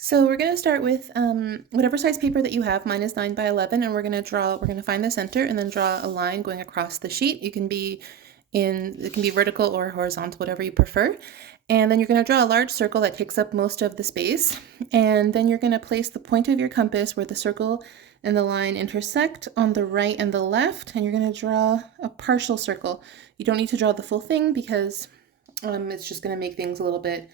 So we're going to start with whatever size paper that you have. Mine is 9 by 11, and we're going to find the center and then draw a line going across the sheet. It can be vertical or horizontal, whatever you prefer. And then you're going to draw a large circle that takes up most of the space. And then you're going to place the point of your compass where the circle and the line intersect on the right and the left. And you're going to draw a partial circle. You don't need to draw the full thing because it's just going to make things a little bit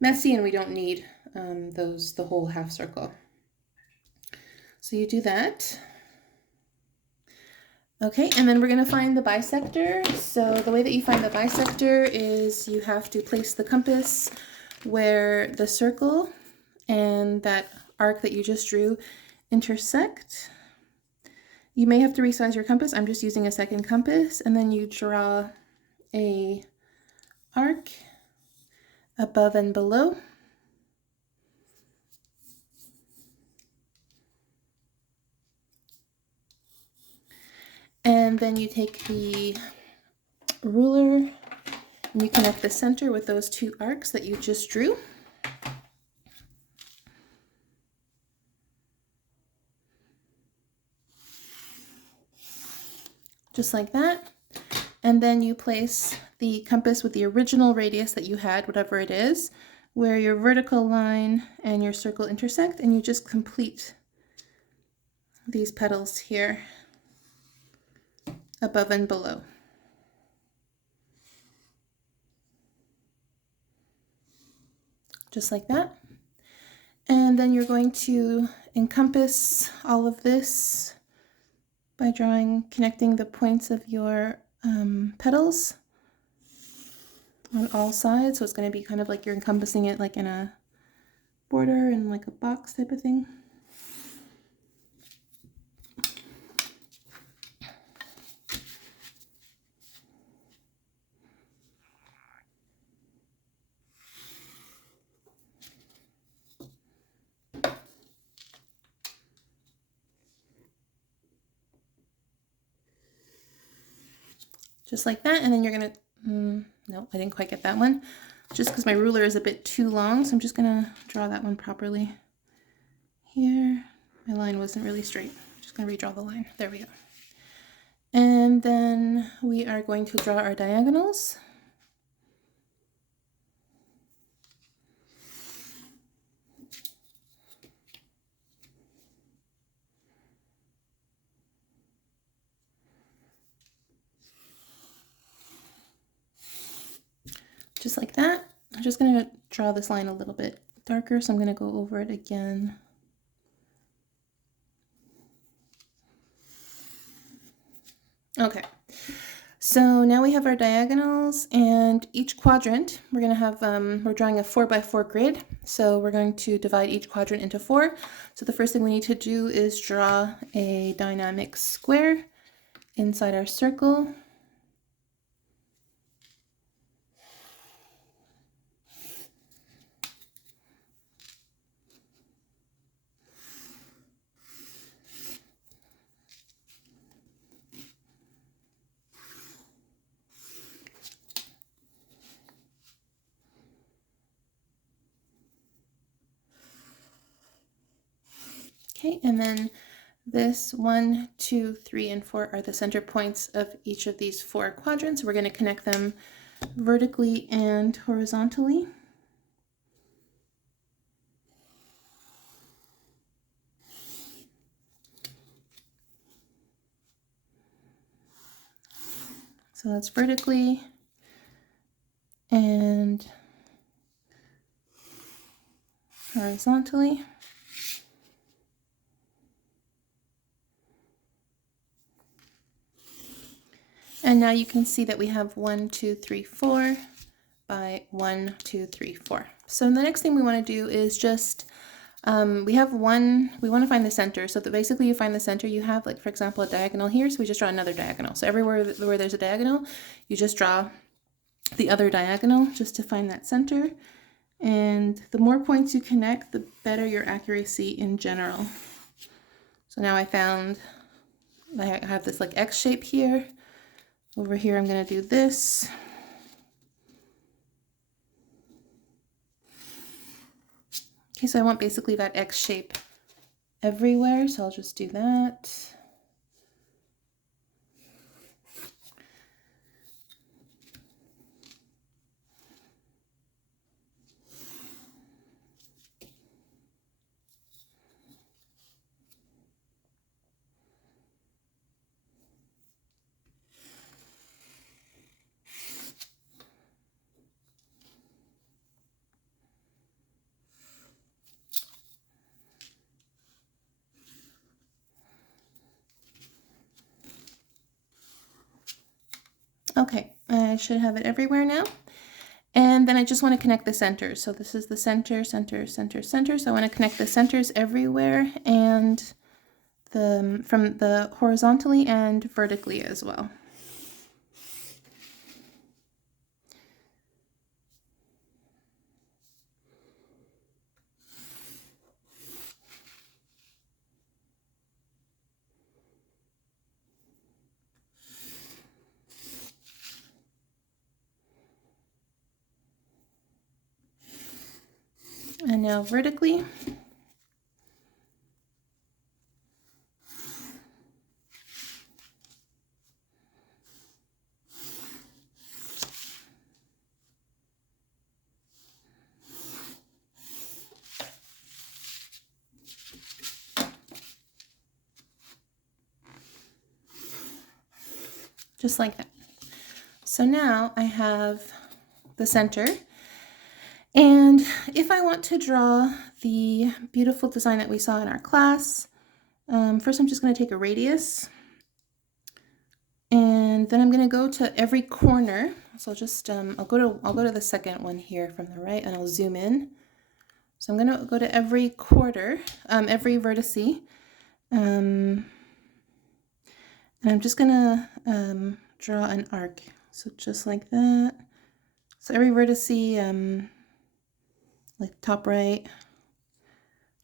messy, and we don't need the whole half circle. So you do that. Okay, and then we're going to find the bisector. So the way that you find the bisector is you have to place the compass where the circle and that arc that you just drew intersect. You may have to resize your compass. I'm just using a second compass, and then you draw a arc above and below. And then you take the ruler and you connect the center with those two arcs that you just drew. Just like that. And then you place the compass with the original radius that you had, whatever it is, where your vertical line and your circle intersect, and you just complete these petals here above and below. Just like that. And then you're going to encompass all of this by connecting the points of your petals on all sides. So it's going to be kind of like you're encompassing it like in a border and like a box type of thing. Just like that, and then you're gonna, no, I didn't quite get that one, just because my ruler is a bit too long, so I'm just gonna draw that one properly. Here, my line wasn't really straight. I'm just gonna redraw the line. There we go. And then we are going to draw our diagonals. Just like that. I'm just going to draw this line a little bit darker, so I'm going to go over it again. Okay, so now we have our diagonals, and each quadrant, we're going to have, we're drawing a 4x4 grid, so we're going to divide each quadrant into 4. So the first thing we need to do is draw a dynamic square inside our circle. Okay, and then this 1, 2, 3, and 4 are the center points of each of these 4 quadrants. We're going to connect them vertically and horizontally. So that's vertically and horizontally. And now you can see that we have 1, 2, 3, 4 by 1, 2, 3, 4. So the next thing we want to do is just, we want to find the center. So that basically you find the center, you have, like, for example, a diagonal here, so we just draw another diagonal. So everywhere where there's a diagonal, you just draw the other diagonal just to find that center. And the more points you connect, the better your accuracy in general. So now I have this like X shape here. Over here, I'm going to do this. Okay, so I want basically that X shape everywhere, so I'll just do that. Okay, I should have it everywhere now. And then I just want to connect the centers. So this is the center, center, center, center. So I want to connect the centers everywhere and from the horizontally and vertically as well. And now vertically. Just like that. So now I have the center. And if I want to draw the beautiful design that we saw in our class, first I'm just going to take a radius. And then I'm going to go to every corner. So I'll just, I'll go to the second one here from the right and I'll zoom in. So I'm going to go to every quarter, every vertice. And I'm just going to draw an arc. So just like that. So every vertice, like top right,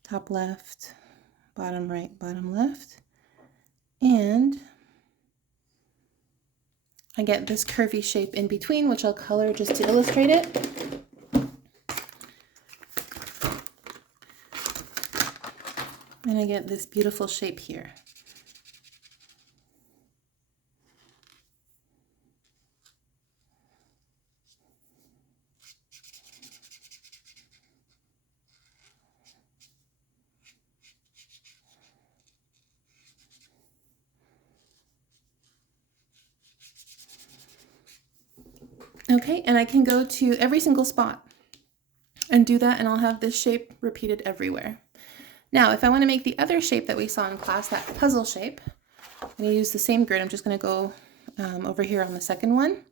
top left, bottom right, bottom left. And I get this curvy shape in between, which I'll color just to illustrate it. And I get this beautiful shape here. Okay, and I can go to every single spot and do that, and I'll have this shape repeated everywhere. Now, if I want to make the other shape that we saw in class, that puzzle shape, I'm going to use the same grid. I'm just going to go over here on the second one.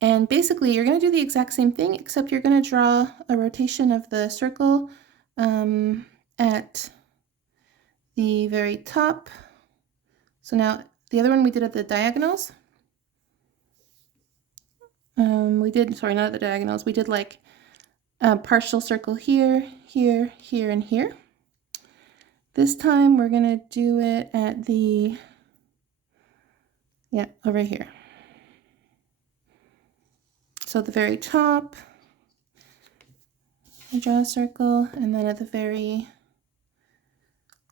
And basically, you're going to do the exact same thing, except you're going to draw a rotation of the circle at the very top. So now, the other one we did at the diagonals. Sorry, not at the diagonals. We did like a partial circle here, here, here, and here. This time we're going to do it at the, over here. So at the very top, I draw a circle, and then at the very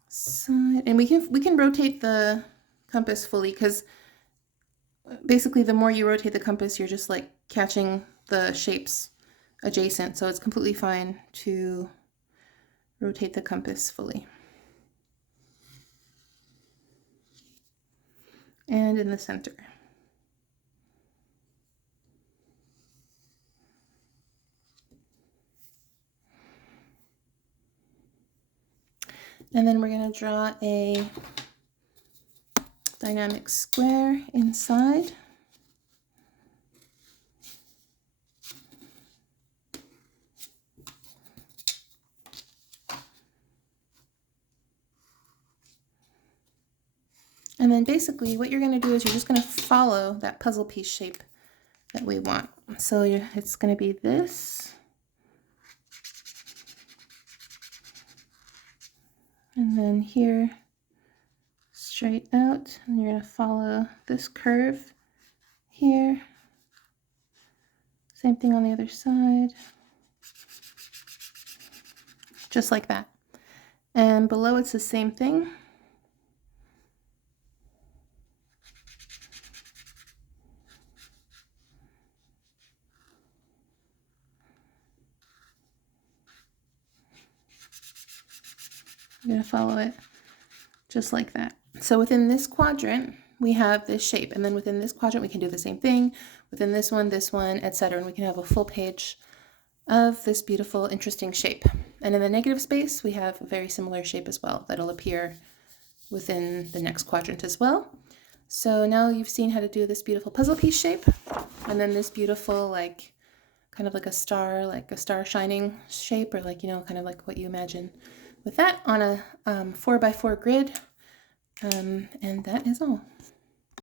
side, and we can rotate the compass fully, because basically the more you rotate the compass, you're just like catching the shapes adjacent, so it's completely fine to rotate the compass fully. And in the center. And then we're going to draw a dynamic square inside. And then basically what you're going to do is you're just going to follow that puzzle piece shape that we want. So it's going to be this. And then here, straight out, and you're going to follow this curve here. Same thing on the other side. just like that. And below it's the same thing. I'm going to follow it just like that. So within this quadrant, we have this shape, and then within this quadrant, we can do the same thing. Within this one, etc., and we can have a full page of this beautiful, interesting shape. And in the negative space, we have a very similar shape as well that'll appear within the next quadrant as well. So now you've seen how to do this beautiful puzzle piece shape, and then this beautiful, like, kind of like a star shining shape, or like, you know, kind of like what you imagine with that on a 4x4 grid. And that is all.